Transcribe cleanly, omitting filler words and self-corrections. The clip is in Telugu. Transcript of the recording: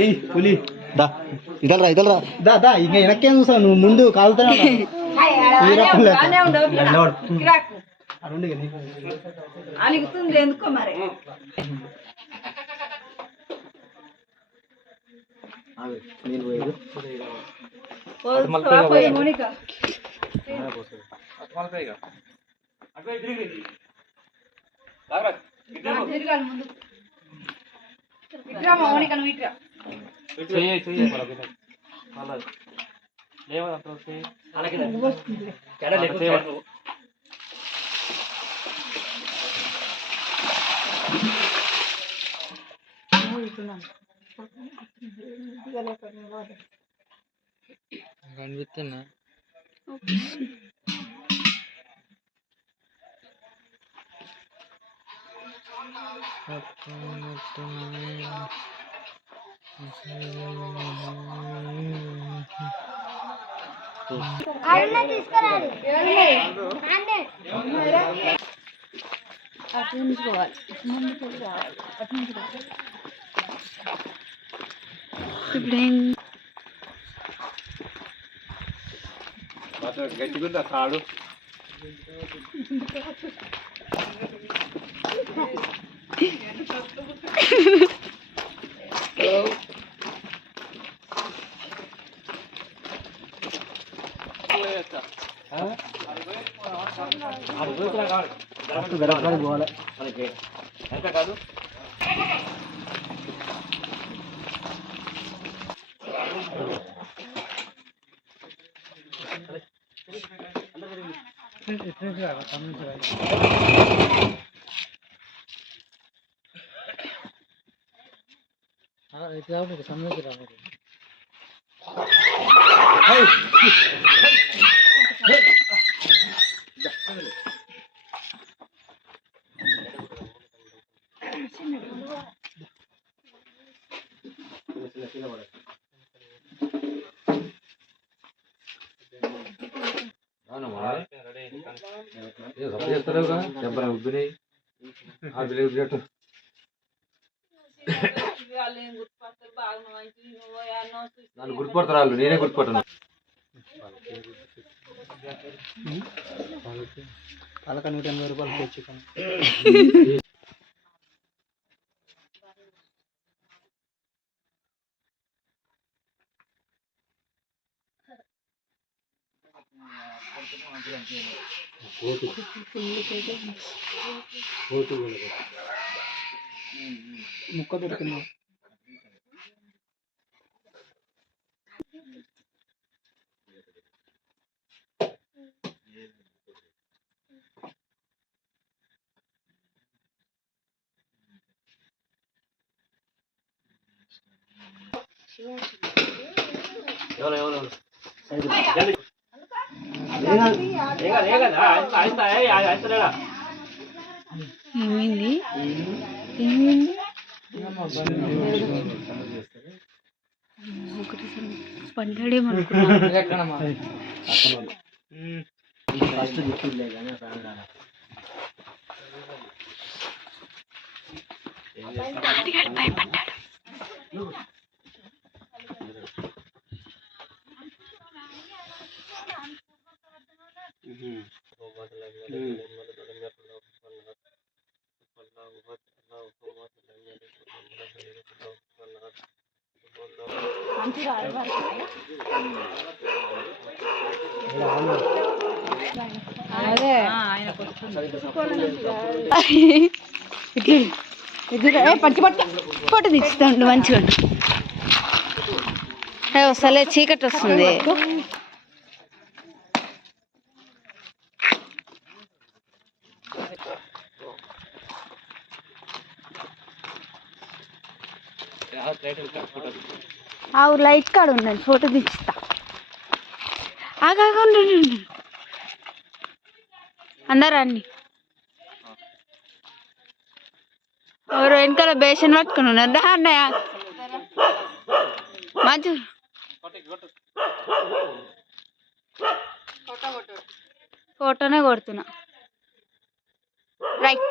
ఏయ్ పులి దా ఇదలరా ఇదలరా దా దా ఇంకా వెనక్కేం చూసావు నువ్వు ముందు కాలుతానే అలుగుతుంది ఎందుకో మరి మోనిక మోనిక నువ్వు ఇట్రా కనిపిస్తున్నా గట్టిగా కాడు పోవాలి ఎంత కాదు సమస్య నన్ను గుర్తుపడతారు వాళ్ళు, నేనే గుర్తుపట్టను. వాళ్ళకి 180 రూపాయలు చికెన్. ముక్క దొరికింది. ఏమైంది ఏమైంది ఒకటి పండాడేమనుకున్నా. భయపడ్డాడు. అదే పచ్చి పట్టు ఫోటో తీస్తాడు మంచిగా. వస్తలే చీకటి వస్తుంది. లైట్ కాడ ఉండండి ఫోటో తీస్తా. ఆగా అందరా అన్ని ఎవరు వెనకాల బేషన్ పట్టుకుని ఉన్నారు. అన్నయ్య మంచి ఫోటోనే కొడుతున్నా. రైట్.